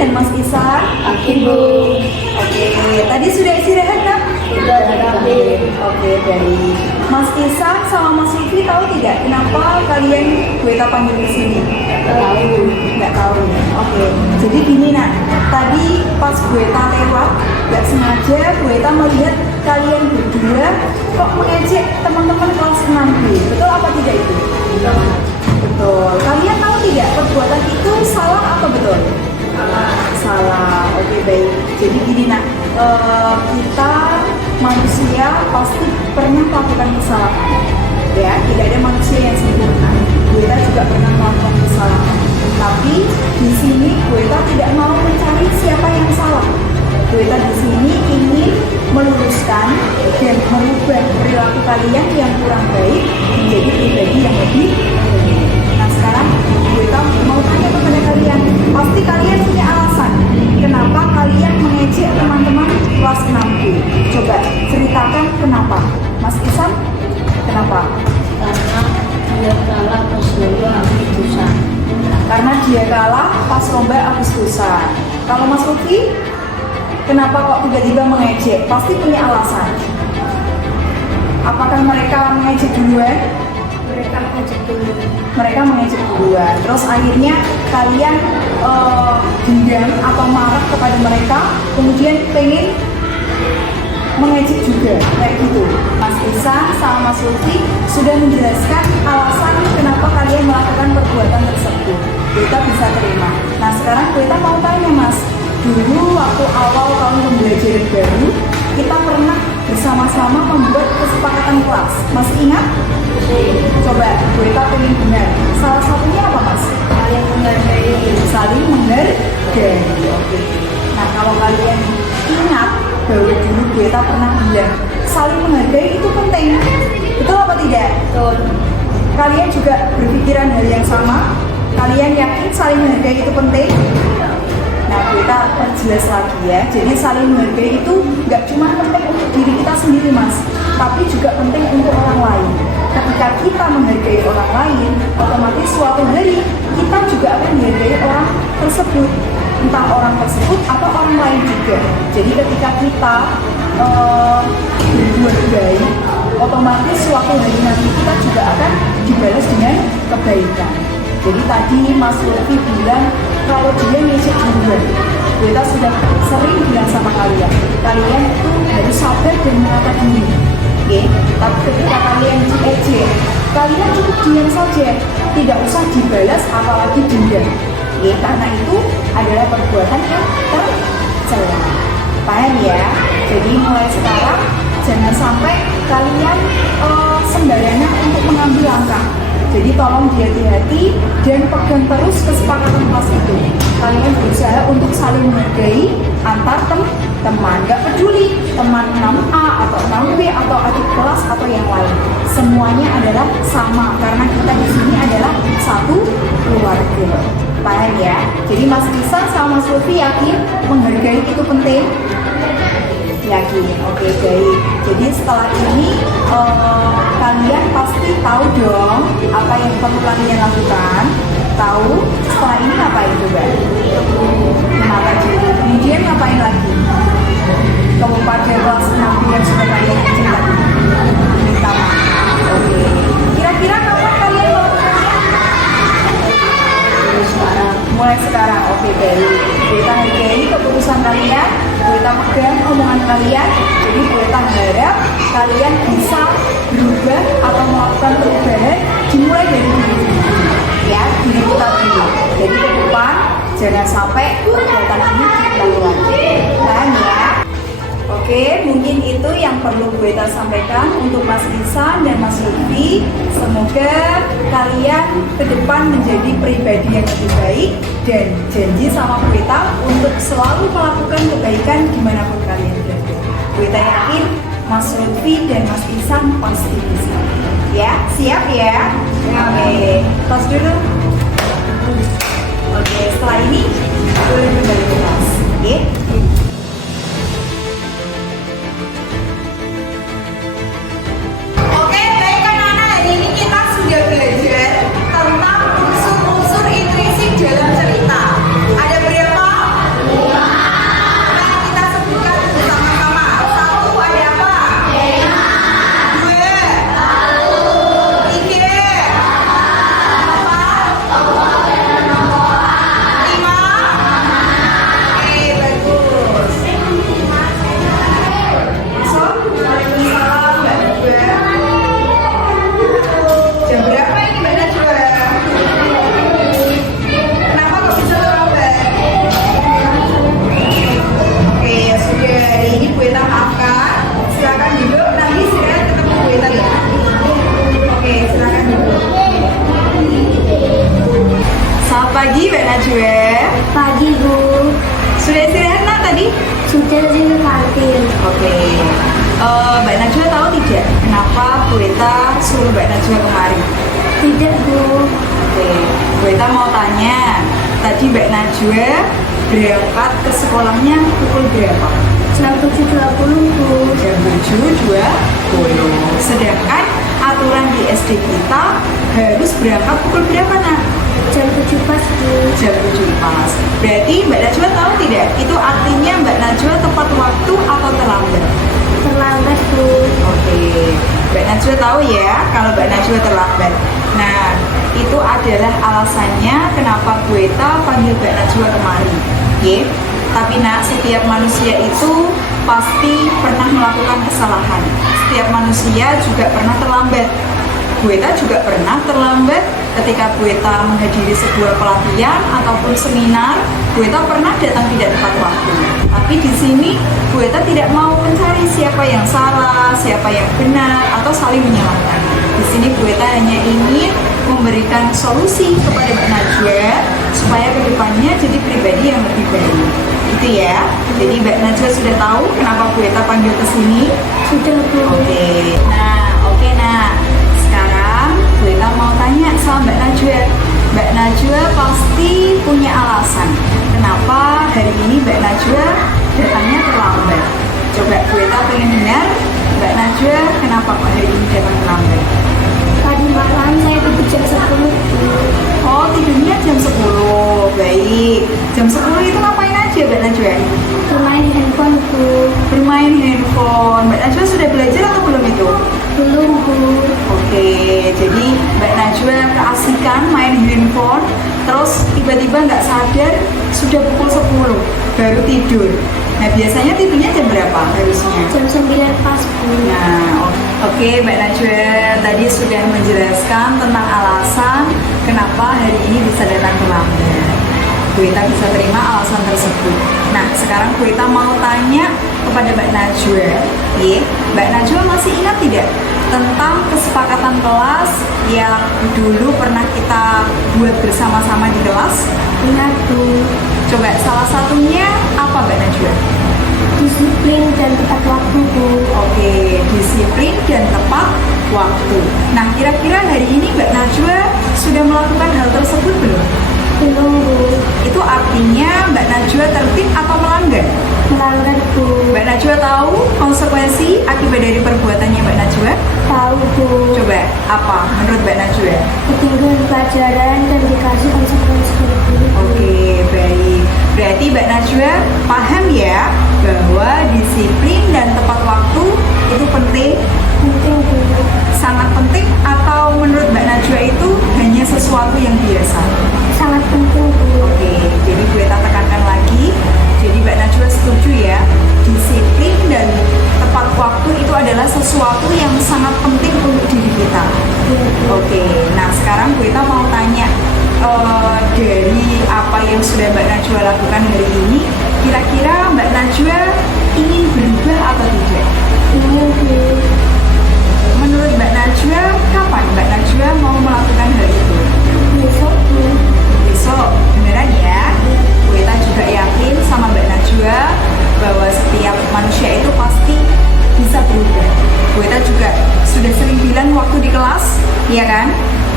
Dan Mas Isan. Ibu. Oke, tadi sudah istirahat kan? Sudah. Oke, dari Mas Isan sama Mas Lutfi tahu tidak kenapa kalian Bueta panggil di sini? Nggak tahu ya. Oke, jadi gini nak, tadi pas Bueta lewat, nggak sengaja Bueta melihat kalian berdua kok mengejek teman-teman kelas 6B. Betul apa tidak itu? Betul. Kalian tahu tidak perbuatan itu salah atau betul? Salah. Oke, baik. Jadi gini nak, kita manusia pasti pernah melakukan kesalahan. Ya, tidak ada manusia yang sempurna. Bueta juga pernah melakukan kesalahan. Tapi di sini Bueta tidak mau mencari siapa yang salah. Bueta di sini ingin meluruskan dan merubah perilaku kalian yang kurang baik menjadi pribadi yang lebih baik. Nah, sekarang Bueta mau tanya kepada kalian, pasti kalian punya alasan kenapa kalian mengejek teman-teman kelas 6B. Coba ceritakan kenapa. Mas Isan, kenapa? Karena dia kalah pas lomba Agustusan. Kalau Mas Lutfi, kenapa kok tiba-tiba mengejek? Pasti punya alasan. Apakah mereka mengejek duluan? Mereka mengejek duluan. Terus akhirnya kalian dendam atau marah kepada mereka, kemudian pengen mengejek juga, kayak gitu. Mas Isan sama Mas Lutfi sudah menjelaskan alasan kenapa kalian melakukan perbuatan tersebut. Kita bisa terima. Nah, sekarang kita mau tanya Mas, dulu waktu awal tahun pembelajaran baru, kita pernah bersama-sama membuat kesepakatan kelas. Masih ingat? Coba, kita pengen dengar. Salah satunya apa Mas? Saling menghargai. Saling menghargai. Oke. Nah, kalau kalian ingat bahwa dulu kita pernah bilang saling menghargai itu penting. Betul apa tidak? Betul. Kalian juga berpikiran hal yang sama? Kalian yakin saling menghargai itu penting? Nah, kita perjelas lagi ya. Jadi saling menghargai itu nggak cuma penting untuk diri kita sendiri Mas, tapi juga penting untuk orang lain. Ketika kita menghargai orang lain, otomatis suatu hari kita juga akan menghargai orang tersebut, entah orang tersebut atau orang lain juga. Jadi ketika kita berbuat baik, otomatis suatu hari nanti kita juga akan dibalas dengan kebaikan. Jadi tadi Mas Lutfi bilang kalau dia ngejek duluan, kita sudah sering bilang sama kalian, kalian itu harus sabar dan menata diri. Oke, tapi ketika kalian diejek, kalian cukup diam saja, tidak usah dibalas apalagi dendam. Oke, karena itu adalah perbuatan yang tercela. Paham ya? Jadi mulai sekarang jangan sampai kalian sembarangan untuk mengambil langkah. Jadi tolong hati-hati dan pegang terus kesepakatan kelas itu. Kalian berusaha untuk saling menghargai antar teman. Gak peduli teman 6A atau 6B atau adik kelas atau yang lain. Semuanya adalah sama karena kita di sini adalah satu keluarga. Paham ya? Jadi Mas Isan sama Mas Lutfi yakin menghargai itu penting? Yakin, oke, baik. Jadi setelah ini kalian pasti tahu dong apa yang perlu kalian lakukan. Tahu setelah ini ngapain coba? Menata diri. Kemudian ngapain lagi? Kamu pada kelas Weta pegang omongan kalian. Jadi Weta harap kalian bisa berubah atau melakukan perubahan dimulai dari diri sendiri. Ya, diri kita dulu. Jadi ke depan jangan sampai perbuatan ini diulangi lagi. Paham ya? Oke, mungkin itu yang perlu Weta sampaikan untuk Mas Ihsan dan Mas Lutfi. Semoga kalian ke depan menjadi pribadi yang lebih baik dan janji sama Weta untuk selalu melakukan kebaikan dimanapun kalian berada. Weta yakin Mas Lutfi dan Mas Ihsan pasti bisa. Ya, siap ya? Oke, tos dulu. Oke, setelah ini boleh kembali ke kelas. Oke? Oke, baik anak-anak, hari ini kita sudah belajar tentang unsur-unsur intrinsik dalam cerita. Ada berapa? Nah, kita sebutkan dulu sama-sama. Satu, ada apa? Dua. Tiga. Empat. Lima. Oke, bagus. So, Waalaikumsalam, Mbak Najwa. Jam berapa ini Mbak Najwa? Kenapa kok bisa terlambat? Oke, ya sudah, hari ini Bu Eta maafkan. Silakan duduk, nanti istirahat ketemu Bu Eta ya. Oke, silakan duduk. Selamat pagi Mbak Najwa. Pagi Bu, Sudah istirahat nak tadi? sudah di kantin. Oke. Mbak Najwa tahu tidak kenapa Bu Eta suruh Mbak Najwa kemari? Tidak Bu, Oke. Bu Eta mau tanya, tadi Mbak Najwa berangkat ke sekolahnya pukul berapa? jam 7.20 Bu. Jam 7.20. Sedangkan aturan di SD kita harus berangkat pukul berapa nak? Jam 7 pas Bu. Jam 7 pas. Berarti Mbak Najwa tahu tidak? Itu artinya Mbak Najwa tepat waktu atau terlambat? Terlambat Bu. Oke, Mbak Najwa tahu ya kalau Mbak Najwa terlambat. Nah, itu adalah alasannya kenapa Bu Eta panggil Mbak Najwa kemari. Oke, tapi nak, setiap manusia itu pasti pernah melakukan kesalahan. Setiap manusia juga pernah terlambat. Bu Eta juga pernah terlambat ketika Bu Eta menghadiri sebuah pelatihan ataupun seminar. Bu Eta pernah datang tidak tepat waktu. Tapi di sini Bu Eta tidak mau mencari siapa yang salah, siapa yang benar, atau saling menyalahkan. Di sini Bu Eta hanya ingin memberikan solusi kepada Mbak Najwa supaya kedepannya jadi pribadi yang lebih baik. Itu ya. Jadi Mbak Najwa sudah tahu kenapa Bu Eta panggil ke sini. Sudah Bu. Oke, nah. Sekarang Bu Eta mau tanya sama Mbak Najwa. Mbak Najwa pasti punya alasan kenapa hari ini Mbak Najwa datangnya terlambat. Coba Bu Eta pengen dengar Mbak Najwa kenapa kok hari ini datang terlambat. Tadi malam saya tidur jam 10 Bu. Oh, tidurnya jam 10. Baik. Jam 10 itu ngapain aja Mbak Najwa? Bermain handphone Bu. Bermain handphone. Mbak Najwa sudah belajar atau belum itu? Belum Bu. Oke, jadi Mbak Najwa keasikan main handphone, terus tiba-tiba nggak sadar sudah pukul 10 baru tidur. Nah, biasanya tidurnya jam berapa harusnya? Jam 9 pas Bu. Nah, oke, Mbak Najwa tadi sudah menjelaskan tentang alasan kenapa hari ini bisa datang terlambat. Bu Eta bisa terima alasan tersebut. Nah, sekarang Bu Eta mau tanya kepada Mbak Najwa. Mbak Najwa masih ingat tidak tentang kesepakatan kelas yang dulu pernah kita buat bersama-sama di kelas? Ingat Bu, Coba salah satunya apa Mbak Najwa? disiplin dan tepat waktu Bu. Oke, disiplin dan tepat waktu. Nah, kira-kira hari ini Mbak Najwa sudah melakukan hal tersebut belum? Belum Bu. Itu artinya Mbak Najwa tertib atau melanggar? Melanggar Bu. Mbak Najwa tahu konsekuensi akibat dari perbuatannya Mbak Najwa? Tahu Bu. Coba, apa menurut Mbak Najwa? Ketinggalan pelajaran dan dikasih konsekuensi dari guru. Oke, baik. Berarti Mbak Najwa paham ya bahwa disiplin dan tepat waktu itu penting, Penting Bu. sangat penting, atau menurut Mbak Najwa itu hanya sesuatu yang biasa? Sangat penting Bu. Oke, jadi Bu Eta tekankan lagi. Jadi Mbak Najwa setuju ya, kelas, ya kan?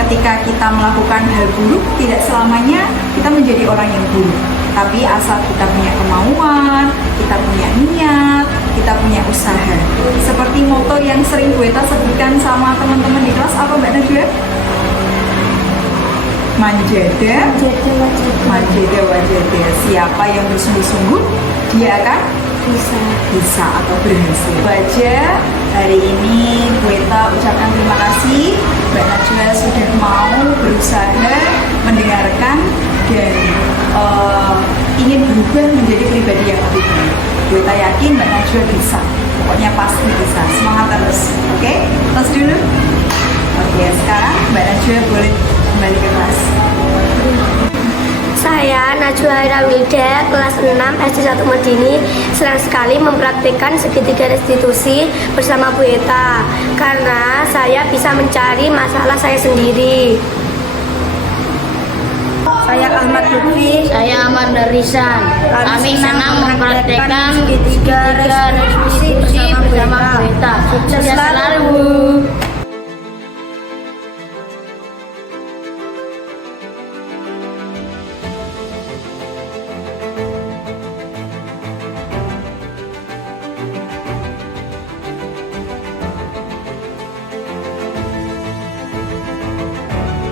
Ketika kita melakukan hal buruk, tidak selamanya kita menjadi orang yang buruk. Tapi asal kita punya kemauan, kita punya niat, kita punya usaha. Seperti moto yang sering Bu Eta sebutkan sama teman-teman di kelas, apa Mbak Najwa? Manjada, manjada wajada. Siapa yang bersungguh-sungguh, dia akan bisa atau berhasil. Baca hari ini Bu Eta ucapkan terima kasih Mbak Najwa sudah mau berusaha mendengarkan dan ingin berubah menjadi pribadi yang lebih baik. Bu Eta yakin Mbak Najwa bisa, pokoknya pasti bisa. Semangat terus, oke? Tos dulu. Oke, sekarang Mbak Najwa boleh kembali ke kelas. Saya Najwa Ramilda, kelas 6 SD 1 Medini, senang sekali mempraktikkan segitiga restitusi bersama Bu Eta karena saya bisa mencari masalah saya sendiri. Saya Ahmad Lutfi. Saya Ahmad Darisan. Kami senang mempraktekkan segitiga restitusi bersama Bu Eta. Sukses